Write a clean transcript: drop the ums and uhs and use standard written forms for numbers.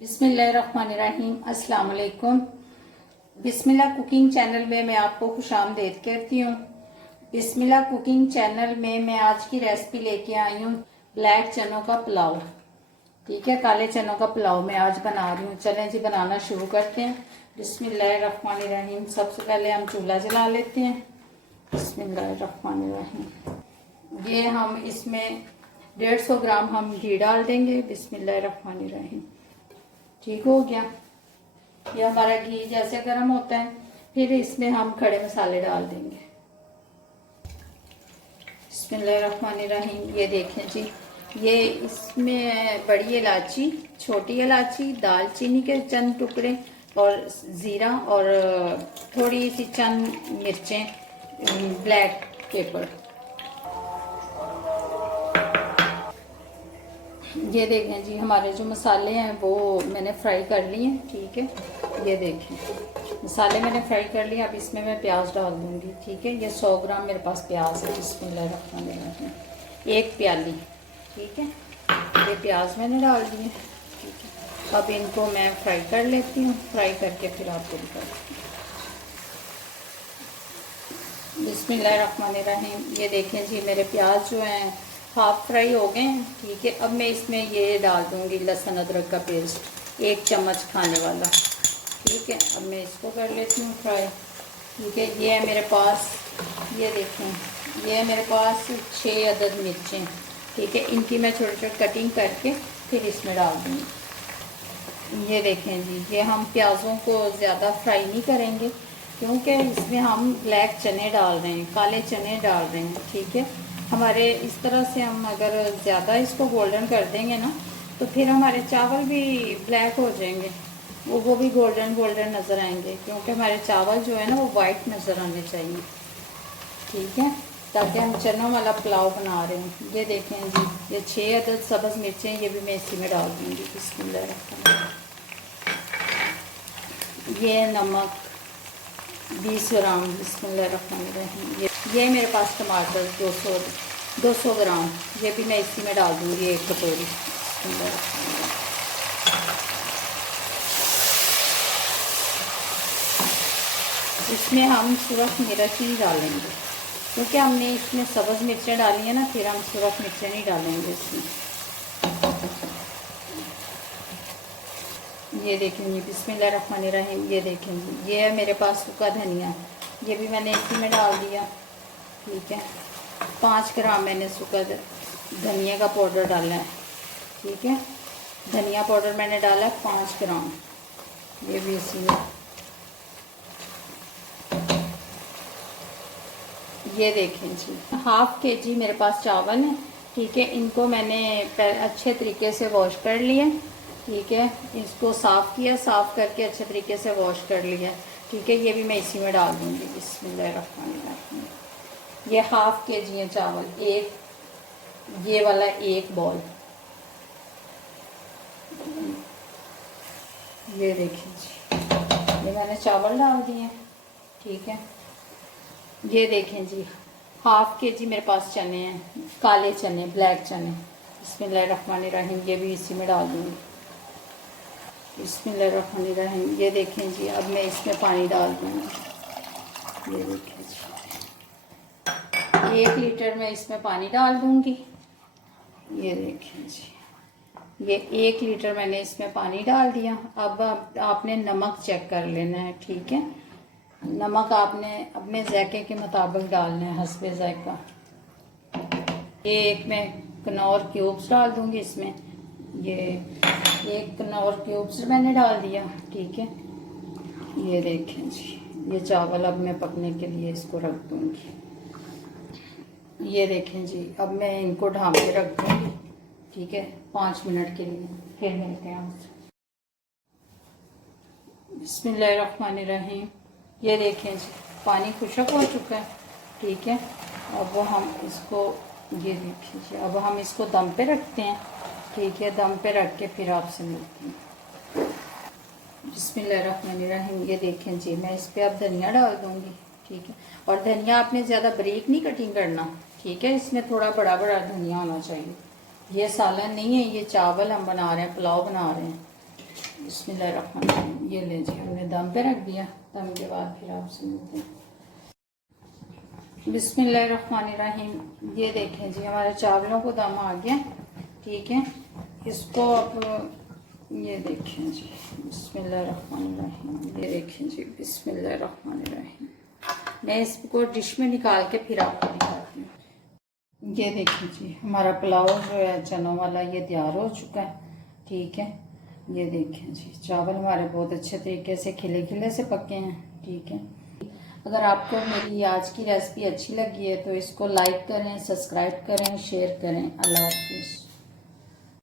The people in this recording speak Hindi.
बिस्मिल्लाहिर्रहमानिर्रहीम। अस्सलाम वालेकुम। बिस्मिल्लाह कुकिंग चैनल में मैं आपको खुशामदीद कहती हूँ। बिस्मिल्लाह कुकिंग चैनल में मैं आज की रेसिपी लेके आई हूँ ब्लैक चनों का पुलाव। ठीक है, काले चनों का पुलाव मैं आज बना रही हूँ। चलें जी, बनाना शुरू करते हैं। बिस्मिल्लाहिर्रहमानिर्रहीम। सबसे पहले हम चूल्हा जला लेते हैं। बिस्मिल्लाहिर्रहमानिर्रहीम। ये हम इसमें 150 ग्राम हम घी डाल देंगे। बिस्मिल्लाहिर्रहमानिर्रहीम। ठीक हो गया। ये हमारा घी जैसे गर्म होता है, फिर इसमें हम खड़े मसाले डाल देंगे। बिस्मिल्लाहिर्रहमानिर्रहीम। ये देखें जी, ये इसमें बड़ी इलायची, छोटी इलायची, दालचीनी के चंद टुकड़े और जीरा और थोड़ी सी चंद मिर्चें, ब्लैक पेपर। ये देखें जी, हमारे जो मसाले हैं वो मैंने फ्राई कर लिए हैं। ठीक है, ये देखें मसाले मैंने फ्राई कर लिए। अब इसमें मैं प्याज डाल दूंगी। ठीक है, ये 100 ग्राम मेरे पास प्याज है। बिस्मिल्लाहिर्रहमानिर्रहीम। एक प्याली। ठीक है, ये प्याज मैंने डाल दिए। ठीक है, अब इनको मैं फ्राई कर लेती हूँ। फ्राई करके फिर आपको दिखाती हूँ। बिस्मिल्लाहिर्रहमानिर्रहीम। ये देखें जी, मेरे प्याज जो हैं हाफ फ्राई हो गए हैं। ठीक है, अब मैं इसमें ये डाल दूंगी लहसुन अदरक का पेस्ट, 1 चम्मच खाने वाला। ठीक है, अब मैं इसको कर लेती हूँ फ्राई। ठीक है, ये है मेरे पास, ये देखें, ये है मेरे पास 6 अदद मिर्चें। ठीक है, इनकी मैं छोटे छोटे कटिंग करके फिर इसमें डाल दूँगी। ये देखें जी, ये हम प्याज़ों को ज़्यादा फ्राई नहीं करेंगे क्योंकि इसमें हम ब्लैक चने डाल रहे हैं, काले चने डाल रहे हैं। ठीक है, हमारे इस तरह से हम अगर ज़्यादा इसको गोल्डन कर देंगे ना, तो फिर हमारे चावल भी ब्लैक हो जाएंगे, वो भी गोल्डन गोल्डन नज़र आएंगे, क्योंकि हमारे चावल जो है ना वो वाइट नज़र आने चाहिए। ठीक है, ताकि हम चनों वाला पुलाव बना रहे हैं। ये देखें जी, ये 6 अदद सब्ज़ मिर्चें, ये भी मैं इसी में डाल दूँगी। बिस्मिल्लाह। ये नमक 20 ग्राम। बिस्मिल्लाहिर्रहमानिर्रहीम। ये मेरे पास टमाटर 200 ग्राम, ये भी मैं इसी में डाल दूँगी, 1 कटोरी। इसमें हम सूरख मिर्च ही डालेंगे क्योंकि हमने इसमें सब्ज़ मिर्चें डाली हैं ना, फिर हम सूरख मिर्चें नहीं डालेंगे इसमें। ये देखें जी, बिस्मिल्लाहिर्रहमानिर्रहीम। ये देखें जी, ये है मेरे पास सूखा धनिया, ये भी मैंने इसी में डाल दिया। ठीक है, 5 ग्राम मैंने सूखा धनिया का पाउडर डाला है। ठीक है, धनिया पाउडर मैंने डाला है 5 ग्राम, ये भी इसी में। ये देखें जी, हाफ केजी मेरे पास चावल है। ठीक है, इनको मैंने अच्छे तरीके से वॉश कर लिया। ठीक है, इसको साफ़ किया, साफ़ करके अच्छे तरीके से वॉश कर लिया। ठीक है, ये भी मैं इसी में डाल दूँगी। बिस्मिल्लाहिर्रहमानिर्रहीम। ये हाफ केजी है चावल, एक ये वाला 1 बॉल। ये देखिए जी, ये मैंने चावल डाल दिए। ठीक है, ये देखें जी, हाफ केजी मेरे पास चने हैं, काले चने, ब्लैक चने। बिस्मिल्लाहिर्रहमानिर्रहीम। ये भी इसी में डाल दूँगी। बिस्मिल्लाहिर्रहमानिर्रहीम। ये देखें जी, अब मैं इसमें पानी डाल दूँगी। ये देखें जी, 1 लीटर में इसमें पानी डाल दूँगी। ये देखें जी, ये 1 लीटर मैंने इसमें पानी डाल दिया। अब आपने नमक चेक कर लेना है। ठीक है, नमक आपने अपने जायके के मुताबिक डालना है, हस्बे जायका। ये एक मैं कनौर क्यूब्स डाल दूँगी इसमें। ये 1 कनौर क्यूब्स मैंने डाल दिया। ठीक है, ये देखें जी, ये चावल अब मैं पकने के लिए इसको रख दूँगी। ये देखें जी, अब मैं इनको ढाँप के रख दूँगी। ठीक है, 5 मिनट के लिए, फिर मिलते हैं आपसे। बिस्मिल्लाहिर्रहमानिर्रहीम। ये देखें जी, पानी खुशक हो चुका है। ठीक है, अब हम इसको, ये देखिए जी, अब हम इसको दम पे रखते हैं। ठीक है, दम पे रख के फिर आपसे मिलते हैं। बिस्मिल्लाहिर्रहमानिर्रहीम। ये देखें जी, मैं इस पर अब धनिया डाल दूँगी। ठीक है, और धनिया आपने ज़्यादा बारीक नहीं कटिंग करना। ठीक है, इसमें थोड़ा बड़ा बड़ा धनिया होना चाहिए। ये सालन नहीं है, ये चावल हम बना रहे हैं, पुलाव बना रहे हैं। बिस्मिल्लाहिर्रहमानिर्रहीम। ये ले जी, हमने दम पे रख दिया। दम के बाद फिर आपसे मिलते हैं। बिस्मिल्लाहिर्रहमानिर्रहीम। ये देखें जी, हमारे चावलों को दम आ गया। ठीक है, इसको अब ये देखें जी, बिस्मिल्लाहिर्रहमानिर्रहीम। ये देखें जी, बिस्मिल्लाहिर्रहमानिर्रहीम। मैं इसको डिश में निकाल के फिर आपको दिखाती हूँ। ये देखें जी, हमारा पुलाव जो है चनों वाला ये तैयार हो चुका है। ठीक है, ये देखें जी, चावल हमारे बहुत अच्छे तरीके से खिले खिले से पके हैं। ठीक है, अगर आपको मेरी आज की रेसिपी अच्छी लगी है तो इसको लाइक करें, सब्सक्राइब करें, शेयर करें। अल्लाह हाफिज़।